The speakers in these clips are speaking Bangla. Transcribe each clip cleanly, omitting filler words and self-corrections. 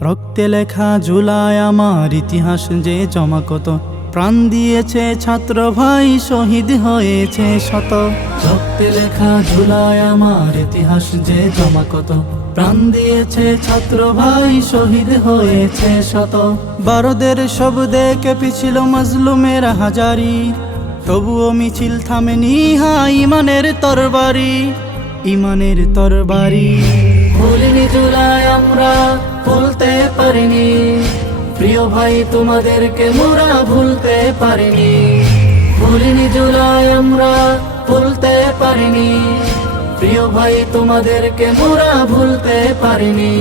রক্তে লেখা জুলাই আমার ইতিহাস যে জমা কত, প্রাণ দিয়েছে ছাত্র ভাই শহীদ হয়েছে শত। রক্তে লেখা জুলাই আমার ইতিহাস যে জমা কত, প্রাণ দিয়েছে ছাত্র ভাই শহীদ হয়েছে শত। বারোদের শব্দে কেঁপেছিল মাজলুমের হাজারি, তবুও মিছিল থামেনি হাই ইমানের তরবারি, ইমানের তরবারি। ভুলিনি জুলাই আমরা, ভুলতে পারিনি, প্রিয় ভাই তোমাদেরকে মোরা ভুলতে পারিনি। ভুলিনি জুলাই আমরা, ভুলতে পারিনি, প্রিয় ভাই তোমাদেরকে মোরা ভুলতে পারিনি,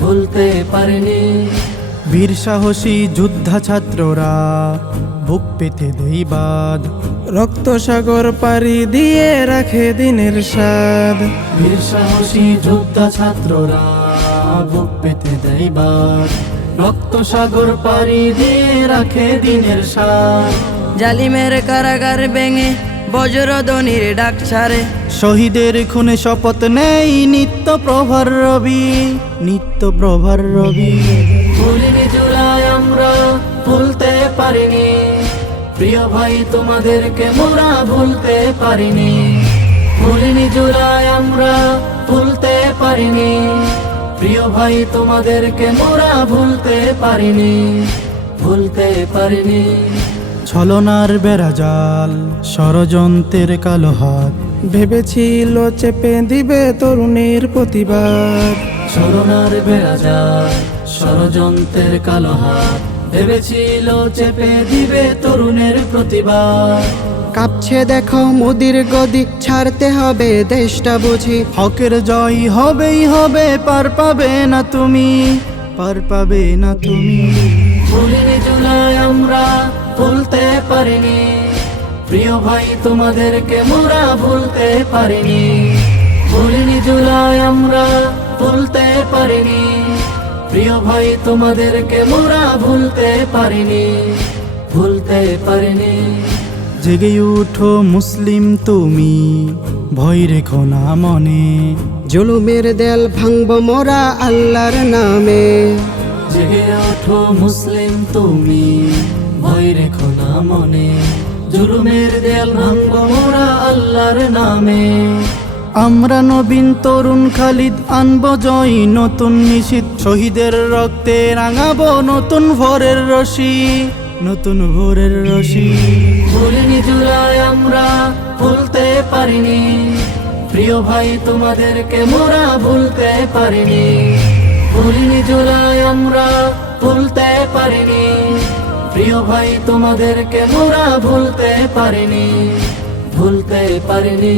ভুলতে পারিনি। বীর সাহসী যোদ্ধা ছাত্ররা বুক পেতে দেই বাদ, রক্ত সাগর পাড়ি দিয়ে রাখে দিনের স্বাদ। বীর সাহসী যোদ্ধা ছাত্ররা বুক পেতে দেই বাদ, রক্ত সাগর পাড়ি দিয়ে রাখে দিনের স্বাদ। জালিমের কারাগার ভেঙে বজ্রধ্বনির ডাক ছাড়ে, শহীদের খুনে শপথ নেই নিত্য প্রভার রবি, নিত্য প্রভার রবি। ভুলিনি জুলাই আমরা, ভুলতে পারিনি, প্রিয় ভাই তোমাদেরকে মোরা ভুলতে পারিনি। ভুলিনি জুলাই আমরা, ভুলতে পারিনি, প্রিয় ভাই তোমাদেরকে মোরা ভুলতে পারিনি, ভুলতে পারিনি। ছলনার বেড়াজাল, ষড়যন্ত্রের কালো হাত, ভেবেছিল চেপে দিবে তরুণের প্রতিবাদ। ছলনার বেড়াজাল, ষড়যন্ত্রের কালো হাত, ভেবেছিল চেপে দিবে তরুণের প্রতিবাদ। কাঁপছে দেখো মোদির গদি, ছাড়তে হবে দেশটা বুঝি। হকের জয় হবেই হবে, পার পাবে না তুমি, পার পাবে না তুমি। ভুলিনি জুলাই আমরা, ভুলতে পারিনি, প্রিয় ভাই তোমাদেরকে মোরা ভুলতে পারিনি। ভুলিনি জুলাই আমরা, ভুলতে পারিনি, প্রিয় ভাই তোমাদেরকে মোরা ভুলতে পারিনি, ভুলতে পারিনি। জেগে উঠো মুসলিম তুমি, ভয় রেখো না মনে, জুলুমের দেয়াল ভাঙব মোরা আল্লাহর নামে। জেগে ওঠো মুসলিম তুমি, ভয় রেখো না মনে, জুলুমের দেয়াল ভাঙব মোরা আল্লাহর নামে। আমরা নবীন তরুণ খালিদ আনব জয় নতুন নিশীথ, শহীদের রক্তে রাঙাবো নতুন ভোরের রশি, নতুন ভোরের রশি। ভুলিনি জুলাই আমরা, ভুলতে পারিনি, প্রিয় ভাই তোমাদেরকে মোরা ভুলতে পারিনি। ভুলিনি জুলাই আমরা, ভুলতে পারিনি, প্রিয় ভাই তোমাদেরকে মোরা ভুলতে পারিনি, ভুলতে পারিনি।